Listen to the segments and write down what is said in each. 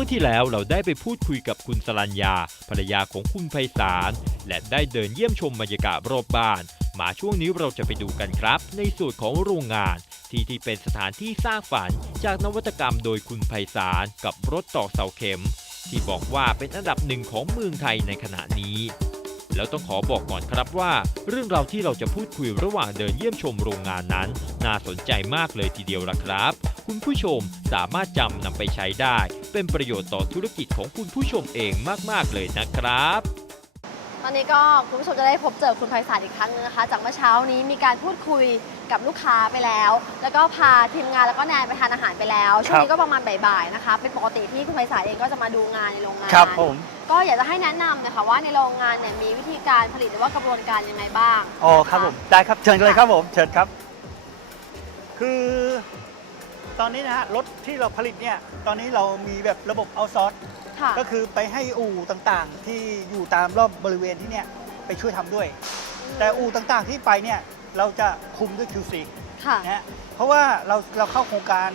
ช่วงที่แล้วเราได้ไปพูดคุยกับคุณสรัญญาภรรยาของคุณไพศาลและได้เดินเยี่ยมชมบรรยากาศรอบบ้าน มาช่วงนี้เราจะไปดูกันครับ ในส่วนของโรงงาน ที่ที่เป็นสถานที่สร้างฝันจากนวัตกรรมโดยคุณไพศาลกับรถตอกเสาเข็ม ที่บอกว่าเป็นอันดับหนึ่งของเมืองไทยในขณะนี้ แล้วต้องขอบอกก่อนครับว่า เรื่องราวที่เราจะพูดคุยระหว่างเดินเยี่ยมชมโรงงานนั้น น่าสนใจมากเลยทีเดียวล่ะครับ คุณผู้ชมสามารถจำนำไปใช้ได้ เป็นประโยชน์ต่อธุรกิจของคุณผู้ชมเองมาก ๆ เลยนะครับ ตอนนี้ก็คุณผู้ชมจะได้พบเจอคุณไพศาลอีกครั้งนึงนะคะ จากเมื่อเช้านี้มีการพูดคุยกับลูกค้าไปแล้ว แล้วก็พาทีมงานแล้วก็แนนไปทานอาหารไปแล้ว ช่วงนี้ก็ประมาณบ่ายๆนะคะ เป็นปกติที่คุณไพศาลเองก็จะมาดูงานในโรงงาน ครับผม ก็อยากจะให้แนะนำนะคะว่าในโรงงานเนี่ยมีวิธีการผลิตหรือว่ากระบวนการยังไงบ้างอ๋อครับผมได้ครับเชิญเลยครับผมเชิญครับ คือตอนนี้นะฮะรถที่เราผลิตเนี่ยตอนนี้เรามีแบบระบบเอาซอร์สค่ะก็คือไปให้อู่ต่างๆ ที่อยู่ตามรอบบริเวณที่เนี่ยไปช่วยทำด้วย แต่อู่ต่างๆที่ไปเนี่ยเราจะคุมด้วย QC ค่ะนะฮะเพราะว่าเราเราเข้าโครงการ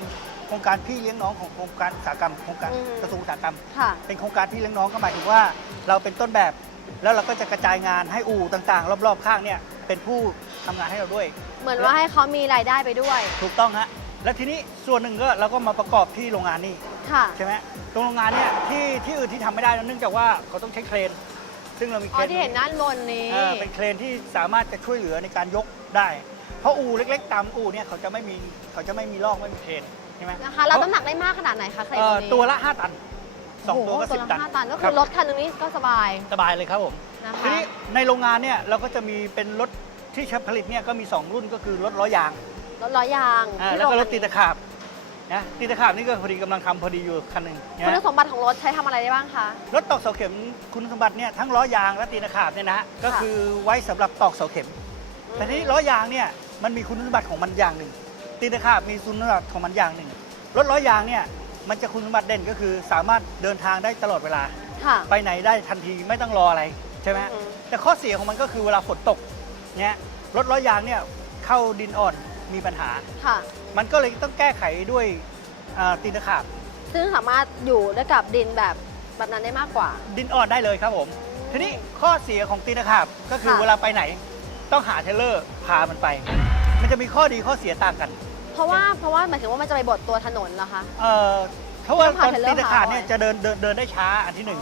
โครงการพี่เลี้ยงน้องของโครงการอุตสาหกรรมโครงการอืม กระทรวงอุตสาหกรรม ค่ะ เป็นโครงการพี่เลี้ยงน้องก็หมายถึงว่าเราเป็นต้นแบบ แล้วเราก็จะกระจายงานให้อู่ต่างๆ รอบๆ ข้างเนี่ยเป็นผู้ทำงานให้เราด้วย เหมือนว่าให้เขามีรายได้ไปด้วย ถูกต้องฮะและทีนี้ส่วนหนึ่งก็เราก็มาประกอบที่โรงงานนี่ค่ะ ใช่ไหมตรงโรงงานเนี่ยที่ที่อื่นที่ทำไม่ได้เนื่องจากว่าเขาต้องใช้เครน ซึ่งเรามีเคอ๋รอนที่เห็นด้านบนนี้ เออเป็นเครนที่สามารถจะช่วยเหลือในการยกได้ เพราะอู่เล็ก ๆ ตามอู่เนี่ยเขาจะไม่มีเขาจะไม่มีลอกไม่มีเครน ใช่ไหมนะคะเราน้ำหนักได้มากขนาดไหนคะเครนเอ่อนี้ตัวละ 5 ตันสองโโหตัวก็สิบละตันห้าตันก็คคืรัอบรถคันหนึงนี้ก็สบายสบายเลยครับผม นะทีคะ นี้ในโรงงานเนี่ยเราก็จะมีเป็นรถที่ใช้ผลิตเนี่ยก็มี 2 รุ่นก็คือรถล้อยางรถล้อยางอ่าที่แล้วก็รถโงตีงานตะขาบนะตีตะขาบนี่ก็พอดีกำลังทำพอดีอยู่คันหนึ่งคุณนะสมบัติของรถใช้ทำอะไรได้บ้างคะ รถตอกเสาเข็มคุณสมบัติเนี่ยทั้งล้อยางและตีตะขาบเนี่ยนะฮะก็ค่ะคือไว้สำหรับตอกเสาเข็ม แต่ทีนี้ล้อยางเนี่ยมันมีคุณสมบัติของมันอย่างหนึ่ง ตีตะขาบมีคุณสมบัติของมันอย่างหนึ่งรถล้อยางเนี่ยมันจะคุณสมบัติเด่นก็คือ สามารถเดินทางได้ตลอดเวลา ค่ะ ไปไหนได้ทันทีไม่ต้องรออะไรใช่ไหมฮะอืม แต่ข้อเสียของมันก็คือเวลาฝนตกเนี่ยรถล้อยางเนี่ยเข้าดินอ่อนมีปัญหา ค่ะ มันก็เลยต้องแก้ไขด้วยอ่าตีนตะขาบซึ่งสามารถอยู่ได้กับดินแบบแบบนั้นได้มากกว่า ดินอ่อนได้เลยครับผม ทีนี้ข้อเสียของตีนตะขาบก็คือค่ะ เวลาไปไหน ต้องหาเทรลเลอร์พามันไป มันจะมีข้อดีข้อเสียต่างกัน เพราะว่าเพราะว่าหมายถึงว่ามันจะไปบดตัวถนนเหรอคะ เอ่อเพราะว่าต้องตพาอนเทรลเลอร์ตีนตะขาบเนี่ยพาบ่อยจะเดินเดินเดินได้ช้าอันที่หนึ่ง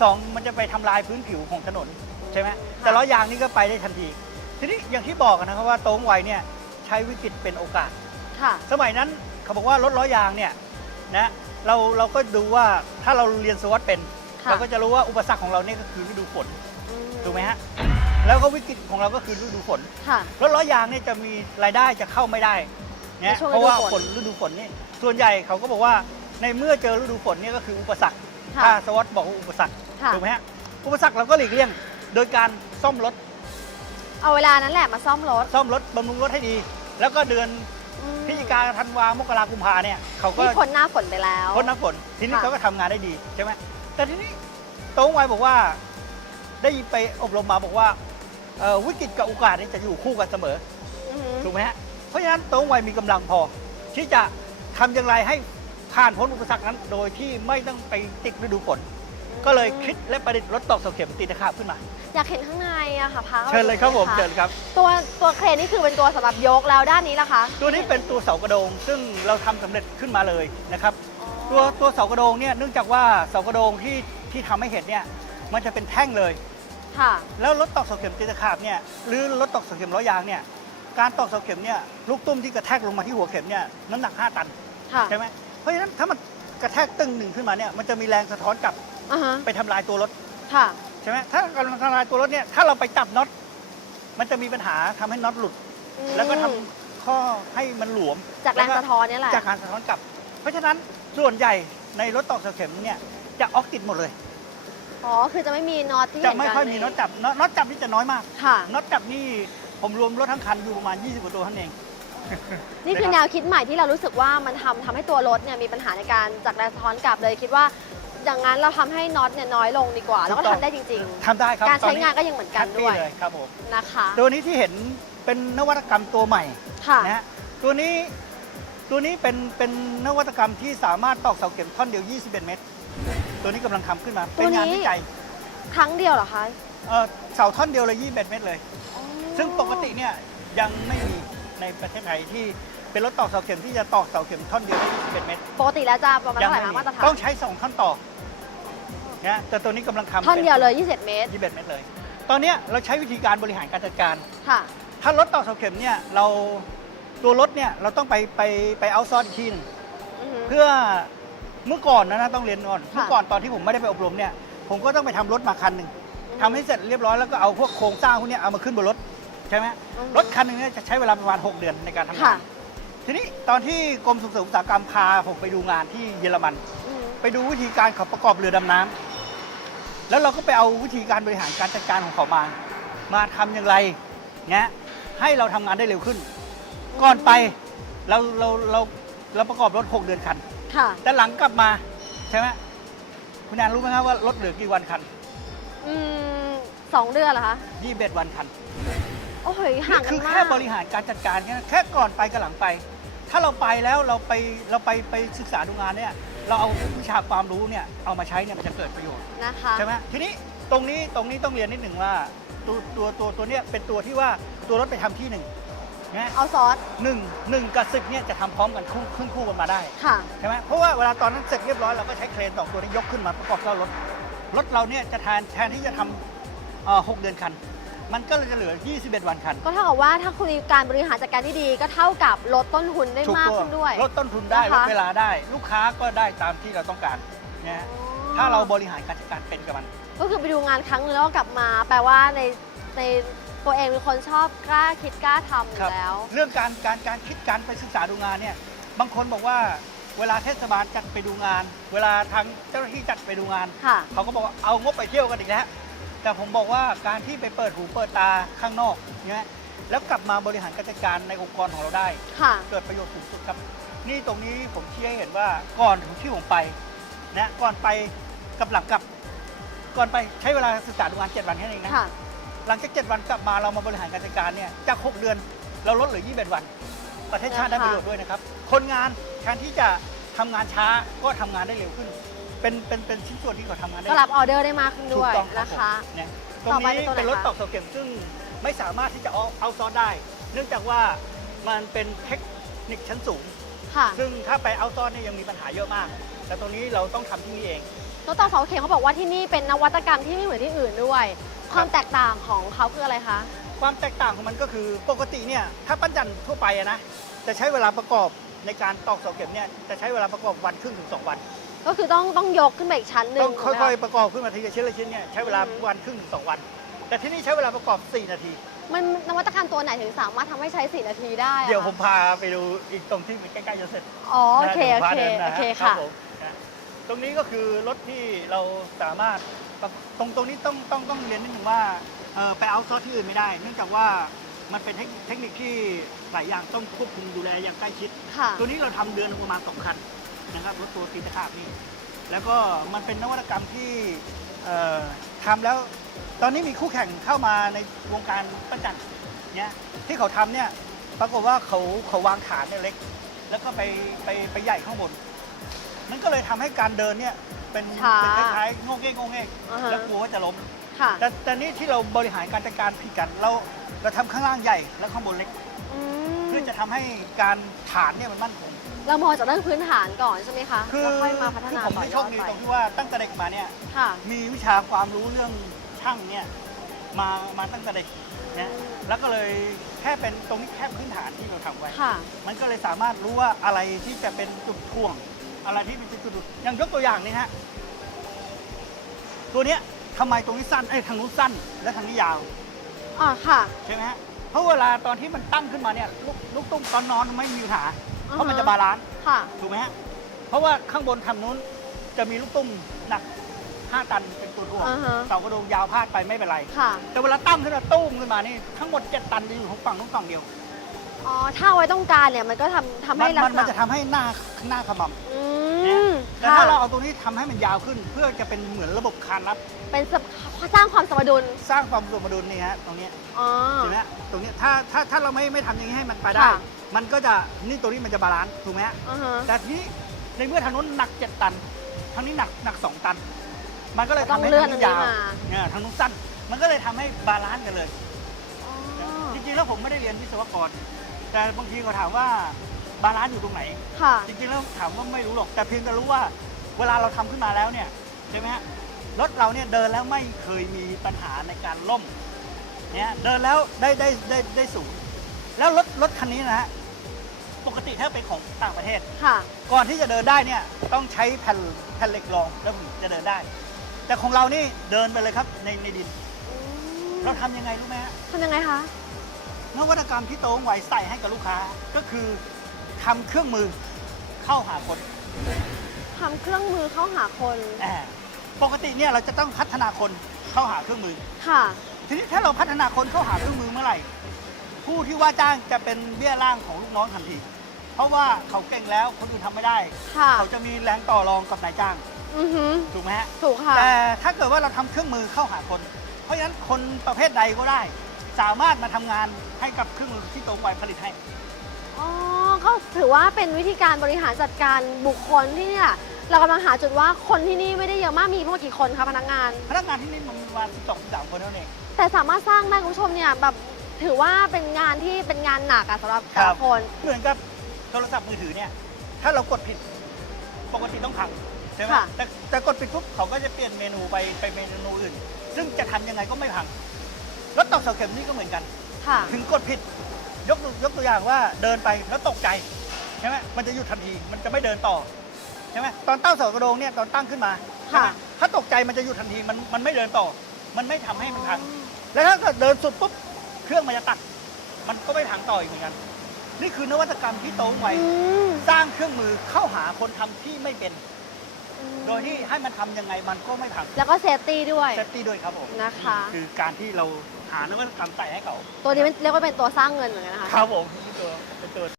สองมันจะไปทำลายพื้นผิวของถนนใช่ไหมแต่ล้อยางนี่ก็ไปได้ทันที ทีนี้อย่างที่บอกนะครับว่าโต้งไวเนี่ยใช้วิกฤตเป็นโอกาสค่ะสมัยนั้นเขาบอกว่ารถล้อยางเนี่ยนะเราเราก็ดูว่าถ้าเราเรียนสวัสดเป็นค่ะเราก็จะรู้ว่าอุปสรรคของเราเนี่ยก็คือฤดูฝนอืถูกไหมฮะแล้วก็วิกฤตของเราก็คือฤดูฝนค่ะรถล้อยางเนี่ยจะมีรายได้จะเข้าไม่ได้ เนี่ยในช่วงเพราะว่าฤดูฝนฝนฤดูฝนนี่ส่วนใหญ่เขาก็บอกว่าในเมื่อเจอฤดูฝนเนี่ยก็คืออุปสรรคค่ะถ้าสวัสดบอกว่าอุปสรรคค่ะ ถูกไหมฮะอุปสรรคเราก็หลีกเลี่ยง โดยการซ่อมรถเอาเวลานั้นแหละมาซ่อมรถซ่อมรถบำรุงรถให้ดี แล้วก็เดือนอืมพฤศจิกาธันวามกรากุมภาเนี่ยเขาก็ นี่พ้นหน้าฝนไปแล้ว พ้นน้ำฝนทีนี้ค่ะ เขาก็ทำงานได้ดีใช่ไหมแต่ทีนี้โต้งไวบอกว่า ได้ไปอบรมมาบอกว่าเอ่อวิกฤตกับโอกาสนี่จะอยู่คู่กันเสมออือหือ ถูกไหมฮะ เพราะฉะนั้นโต้งไวมีกำลังพอ ที่จะทำอย่างไรให้ผ่านพ้นอุปสรรคนั้น โดยที่ไม่ต้องไปติดฤดูฝนก็เลยคิดและประดิษฐ์รถตอกเสาเข็มตีตะขาบขึ้นมา อยากเห็นข้างในอะค่ะพาข้าไปเชิญเลยครับผมดูหน่อเชิญครับ ตัวตัวเครนนี่คือเป็นตัวสำหรับยกแล้วด้านนี้ล่ะคะ ตัวนี้เป็นตัวเสากระโดง ซึ่งเราทำสำเร็จขึ้นมาเลยนะครับอ๋อตัวตัวเสากระโดงเนี่ยเนื่องจากว่าเสากระโดงที่ที่ทำให้เห็นเนี่ยมันจะเป็นแท่งเลยค่ะแล้วรถตอกเสาเข็มตีตะขาบเนี่ยหรือรถตอกเสาเข็มล้อยางเนี่ย การตอกเสาเข็มเนี่ยลูกตุ้มที่กระแทกลงมาที่หัวเข็มเนี่ยน้ำหนัก 5 ตันค่ะ ใช่ไหมเพราะฉะนั้นถ้ามันกระแทกตึงหนึ่งขึ้นมาเนี่ยมันจะมีแรงสะท้อนกลับอ่าฮะ ไปทำลายตัวรถค่ะ ใช่ไหมถ้ากำลังทำลายตัวรถเนี่ยถ้าเราไปจับน็อตมันจะมีปัญหาทำให้น็อตหลุด อืมแล้วก็ทำข้อให้มันหลวมจากแรงสะท้อนเนี่ยแหละ จากการสะท้อนกลับ เพราะฉะนั้นส่วนใหญ่ในรถตอกเสาเข็มเนี่ยจะออกติดหมดเลย อ๋อ คือจะไม่มีน็อตที่จะเห็นไม่กันค่อยมีน็อตจับน็อตน็อตจับนี่จะน้อยมาก ค่ะ น็อตจับนี่ ผมรวมรถทั้งคันอยู่ประมาณ 20กว่าตัวเท่านั้นเอง นี่คือนะครับแนวคิดใหม่ที่เรารู้สึกว่ามันทำทำให้ตัวรถเนี่ยมีปัญหาในการจากแรงสะท้อนกลับเลยคิดว่าอย่างนั้นเราทำให้น็อตเนี่ยน้อยลงดีกว่า แล้วก็ทำได้จริง ทำได้ครับๆ การใช้งานตอก็ยังเหมือนกันแฮปด้ปี้วยเลยครับผมนะคะตัวนี้ที่เห็นเป็นนวัตกรรมตัวใหม่ค่ะนะฮะตัวนี้ตัวนี้เป็นเป็นนวัตกรรมที่สามารถตอกเสาเข็มท่อนเดียว 21 เมตร ตัวนี้กำลังทำขึ้นมาตัวเป็นงานนี้วิจัยครั้งเดียวเหรอคะ เอ่อเสาท่อนเดียวเลย21 เมตรเลย ซึ่งปกติเนี่ยยังไม่มีในประเทศไทยที่เป็นรถตอกเสาเข็มที่จะตอกเสาเข็มท่อนเดียวได้21เมตรปกติแล้วจะประมาณยัเท่าไหร่ไม่คะมีมาตรฐานต้องใช้สองท่อนต่อนะแต่ตัวนี้กำลังทำท่อนเดียวเลย 21 เมตร 21 เมตรเลย ตอนเนี้ยเราใช้วิธีการบริหารการจัดการ ค่ะ ถ้ารถตอกเสาเข็มเนี่ยเราตัวรถเนี่ยเราต้องไปไปไปเอาซอร์อีกทีหนึงอือฮึเพื่อเมื่อก่อนนะนะต้องเรียนก่อนค่ะเมื่อก่อนตอนที่ผมไม่ได้ไปอบรมเนี่ยผมก็ต้องไปทำรถมาคันหนึ่งทำให้เสร็จเรียบร้อยแล้วก็เอาพวกโครงสร้างพวกเนี้ยเอามาขึ้นบนรถ ใช่ไหมอือฮึรถคันหนึ่งเนี่ยจะใช้เวลาประมาณ 6 เดือนในการทำงาค่ะน ทีนี้ตอนที่กรมส่งเสริมอุตสาหกรรมพาผมไปดูงานที่เยอรมัน อือฮึไปดูวิธีการเขาประกอบเรือดำน้ำแล้วเราก็ไปเอาวิธีการบริหารการจัดการของเขามา มาทำอย่างไรเงี้ยให้เราทำงานได้เร็วขึ้น ก่อนไปเราเราเราเราประกอบรถ 6 เดือนคัน ค่ะแต่หลังกลับมาใช่ไหมคุณแอนรู้ไหมครับว่ารถเหลือกี่วันคัน อืมสองเดือนเหรอคะ 21 วันคัน โอ้โหห่างนี่กัคืนอมาแค่กบริหารการจัดการแค่นั้นแค่ก่อนไปกับหลังไป ถ้าเราไปแล้วเราไปเราไปไปศึกษาดูงานเนี่ยเราเอาวิชาความรู้เนี่ยเอามาใช้เนี่ยมันจะเกิดประโยชน์นะคะใช่ไหมทีนี้ตรงนี้ตรงนี้ต้องเรียนนิดหนึ่งว่าตัวตัวตัวตัวเนี้ยเป็นตัวที่ว่าตัวรถไปทำที่หนึ่งนะเอาซอสหนึ่งหนึ่งกับสิบเนี่ยจะทำพร้อมกันคู่ขึ้นคู่กันมาได้ค่ะ ใช่ไหมเพราะว่าเวลาตอนนั้นเสร็จเรียบร้อยเราก็ใช้เครนสองตัวนี้ยกขึ้นมาประกอบเข้ารถรถเราเนี่ยจะแทนแทนที่จะทำเอ่อหกเดือนคัน มันก็เลยจะเหลือ 21 วันคัน ก็เท่ากับว่าถ้าคุณมีการบริหารจัดการที่ดี ก็เท่ากับลดต้นทุนได้ถูกมากตัวขึ้นด้วย ลดต้นทุนได้นะคะลดเวลาได้ ลูกค้าก็ได้ตามที่เราต้องการนะฮะถ้าเราบริหารการจัดการเป็นกับมัน ก็คือไปดูงานครั้งนึงแล้วก็กลับมา แปลว่าในในตัวเองเป็นคนชอบกล้าคิดกล้าทำอครัยู่แล้ว เรื่องการการการคิดการไปศึกษาดูงานเนี่ย บางคนบอกว่าเวลาเทศบาลจัดไปดูงาน เวลาทางเจ้าหน้าที่จัดไปดูงานค่ะเขาก็บอกว่าเอางบไปเที่ยวกันอีกแล้ว แต่ผมบอกว่าการที่ไปเปิดหูเปิดตาข้างนอกเนี่ยแล้วกลับมาบริหารการจัดการในองค์กรของเราได้ ค่ะ เกิดประโยชน์สูงสุดครับ นี่ตรงนี้ผมชี้ให้เห็นว่าก่อนที่ผมไปนะก่อนไปกับหลังกลับ ก่อนไปใช้เวลาศึกษาดูงานเจ็ดวันแค่นั้นเองนะ ค่ะ หลังจากเจ็ดวันกลับมาเรามาบริหารการจัดการเนี่ยจากหกเดือนเราลดเหลือ21วัน ประเทศชาติได้ประโยชน์ด้วยนะครับ คนงานแทนที่จะทำงานช้าก็ทำงานได้เร็วขึ้น เป็นเป็นเป็นชิ้นส่วนที่เขาทำงานได้ก็รับออเดอร์ได้มากขึ้นถูด้กวยต้องรับนะผมคะ เนี่ยตรงต่อไปนี้เป็นตัวไหนเป็นรถคะ ตอกเสาเข็มซึ่งไม่สามารถที่จะเอาเอาซอสได้ เนื่องจากว่ามันเป็นเทคนิคชั้นสูง ค่ะซึ่งถ้าไปเอาซอสเนี่ยยังมีปัญหาเยอะมาก แต่ตรงนี้เราต้องทำที่นี่เอง รถต่อเสาเข็มเขาบอกว่าที่นี่เป็นนวัตกรรมที่ไม่เหมือนที่อื่นด้วย ความแตกต่างของเขาคืออะไรคะ ความแตกต่างของมันก็คือปกติเนี่ยถ้าปั้นจันทร์ทั่วไปอะนะจะใช้เวลาประกอบในการตอกเสาเข็มเนี่ยจะใช้เวลาประกอบวันครึ่งถึงสองวัน ก็คือต้องต้องยกขึ้นไปอีกชั้นหนึ่ต้องถูกไหมค่อยคะๆประกอบขึ้นมาทีละชิ้นละชิ้นเนี่ยใช้เวลาอืมวันครึ่งถึงสองวัน แต่ที่นี่ใช้เวลาประกอบ 4 นาที มันนวัตกรรมตัวไหนถึงสามารถทำให้ใช้ 4 นาทีได้อะเดี๋ยวผมพาไปดูอีกตรงที่ใกล้ๆจะเสร็จอ๋อโอเคนะโอดี๋ยวผมพาเคดินโอนะเครัค่ะบผมนะตรงนี้ก็คือรถที่เราสามารถประตรงตรงนี้ต้องต้องต้องเรียนนิดนึงว่าเอ่อไปเอาซอสที่อื่นไม่ได้ เนื่องจากว่ามันเป็นเทคเทคนิคที่หลายอย่างต้องควบคุมดูแลอย่างใกล้ชิดค่ะตัวนี้เราทำเดือนหนึ่งประมาณสองคัน นะครับรถตัวตีนตะขาบนี่แล้วก็มันเป็นนวัตกรรมที่เอ่อทำแล้วตอนนี้มีคู่แข่งเข้ามาในวงการปั้นจันทร์เนี่ยที่เขาทำเนี่ยปรากฏว่าเขาเขาวางฐานเนี่ยเล็ก แล้วก็ไปไปไปใหญ่ข้างบนมันก็เลยทำให้การเดินเนี่ยเป็นช้าเป็นคล้ายๆโงงเง่งโงงเง่งอ่าฮะแล้วกลัวว่าจะล้มค่ะแต่แต่นี่ที่เราบริหารการจัดการผิดกันเราเราทำข้างล่างใหญ่แล้วข้างบนเล็กอืมเพื่อจะทำให้การฐานเนี่ยมันมั่นคง เรามองจากเรื่องพื้นฐานก่อนใช่ไหมคะคือแล้วค่อยมาพัฒคือนาผมต่อได้ยโชอคดดีไปตรงที่ว่าตั้งแต่เด็กมาเนี่ย ค่ะ มีวิชาความรู้เรื่องช่างเนี่ยมามาตั้งแต่เด็กนะแล้วก็เลยแค่เป็นตรงนี้แค่พื้นฐานที่เราทำไว้ ค่ะ มันก็เลยสามารถรู้ว่าอะไรที่จะเป็นจุดท่วง อะไรที่เป็นจุดจุดอย่างยกตัวอย่างนี้ฮะตัวเนี้ยทำไมตรงนี้สั้นเอ้ยทางนู้นสั้น และทางนี้ยาวอ่าค่ะ ใช่ไหมฮะเพราะเวลาตอนที่มันตั้งขึ้นมาเนี่ยลูกลูกตุ้มตอนนอนไม่มีปัญหา เพราะมันจะบาลานซ์ค่ะ ถูกไหมฮะเพราะว่าข้างบนทำนู้นจะมีลูกตุ้มหนัก 5 ตันเป็นตัวถ่วงอ่าฮะ เสากระโดงยาวพาดไปไม่เป็นไร ค่ะ แต่เวลาตั้งขึ้นมาตุ้มขึ้นมานี่ทั้งหมด 7 ตันจะอยู่ของฝั่งนู้นฝั่งเดียวอ๋อ ถ้าเอาไว้ต้องการเนี่ย มันก็ทำทำมัให้ลักมัษมัณะจะทำให้หน้าหน้าขมอืเนี่ยมำ แต่ค่ะถ้าเราเอาตรงนี้ทำให้มันยาวขึ้น เพื่อจะเป็นเหมือนระบบคานรับ เป็นสสร้างความสมดุล สร้างความสมดุลนี่ฮะตรงนี้อ๋อ เห็นไหมฮะตรงนี้ถ้าถ้าถ้าเราไม่ไม่ทำอย่างนี้ให้มันไปได้ ค่ะ มันก็จะนี่ตัวนี้มันจะบาลานซ์ถูกไหมฮะ อ่าฮะ แต่ทีนี้ในเมื่อทางนู้นหนัก 7 ตันทั้งนี้หนักหนักสองตัน มันก็เลยต้องทำให้เลื่อนทั้งอันนี้ยาวมา เนี่ยทั้งนู้นสั้น มันก็เลยทำให้บาลานซ์กันเลย อ๋อจริงๆแล้วผมไม่ได้เรียนวิศวกร แต่บางทีเขาถามว่า บาลานซ์อยู่ตรงไหน ค่ะ จริงๆแล้วถามว่าไม่รู้หรอก แต่เพียงแต่รู้ว่าเวลาเราทำขึ้นมาแล้วเนี่ยใช่ไหมฮะรถเราเนี่ยเดินแล้วไม่เคยมีปัญหาในการล่มเนี่ยเดินแล้วได้ได้ได้ได้สูง แล้วรถรถคันนี้นะฮะปกติถ้าเป็นของต่างประเทศ ค่ะ ก่อนที่จะเดินได้เนี่ยต้องใช้แผ่นแผ่นเหล็กรองแล้วถึงจะเดินได้ แต่ของเรานี่เดินไปเลยครับในในดินอืมเราทำยังไงรู้ไหมฮะ ทำยังไงคะ นวัตกรรมที่โต้งไวใส่ให้กับลูกค้า ก็คือ ทำเครื่องมือเข้าหาคนทำเครื่องมือเข้าหาคน แอบปกติเนี่ยเราจะต้องพัฒนาคนเข้าหาเครื่องมือ ค่ะ ทีนี้ถ้าเราพัฒนาคนเข้าหาเครื่องมือเมื่อไหร่ ผู้ที่ว่าจ้างจะเป็นเบี้ยล่างของลูกน้องทันที เพราะว่าเขาเก่งแล้วคนอื่นทำไม่ได้ ค่ะ เขาจะมีแรงต่อรองกับนายจ้างอือหือถูกไหมฮะ ถูกค่ะ แต่ถ้าเกิดว่าเราทำเครื่องมือเข้าหาคน เพราะฉะนั้นคนประเภทใดก็ได้ สามารถมาทำงานให้กับเครื่องมือที่ตรงไวผลิตให้อ๋อ ก็ถือว่าเป็นวิธีการบริหารจัดการบุคคลที่เนี่ยเรากำลังหาจุดว่าคนที่นี่ไม่ได้เยอะมากมีเพิ่มกี่คนคะพนักงาน พนักงานที่นี่มันประมาณสองสามคนเท่านั้นเอง แต่สามารถสร้างได้คุณผู้ชมเนี่ยแบบถือว่าเป็นงานที่เป็นงานหนักอะสำหรับแต่ครัละบคน เหมือนกับโทรศัพท์มือถือเนี่ย ถ้าเรากดผิดปกติต้องพังใช่ไหมค่ะ แต่แต่กดผิดปุ๊บเขาก็จะเปลี่ยนเมนูไปไปเมนูอื่น ซึ่งจะทำยังไงก็ไม่พังรถตอกเสาเข็มนี่ก็เหมือนกัน ค่ะ ถึงกดผิด ยกตัวยกตัวอย่างว่าเดินไปแล้วตกใจใช่ไหมมันจะหยุดทันทีมันจะไม่เดินต่อใช่ไหมตอนตั้งเสากระโดงเนี่ยตอนตั้งขึ้นมาค่ะใช่ไหมถ้าตกใจมันจะหยุดทันทีมันมันไม่เดินต่อ มันไม่ทำให้มันพัง แล้วถ้าเกิดเดินสุดปุ๊บเครื่องมันจะตัด มันก็ไม่พังต่ออีกเหมือนกัน นี่คือนวัตกรรมที่โตไวอืม สร้างเครื่องมือเข้าหาคนทำที่ไม่เป็นอืม โดยที่ให้มันทำยังไงมันก็ไม่พังแล้วก็เซฟตี้ด้วย เซฟตี้ด้วยครับผมนะคะ คือการที่เราหานวัตกรรมใส่ให้เขาตัวนี้มันเรียกว่าเป็นตัวสร้างเงินเหมือนกันนะคะ ครับผมเป็นตัวเป็นตัว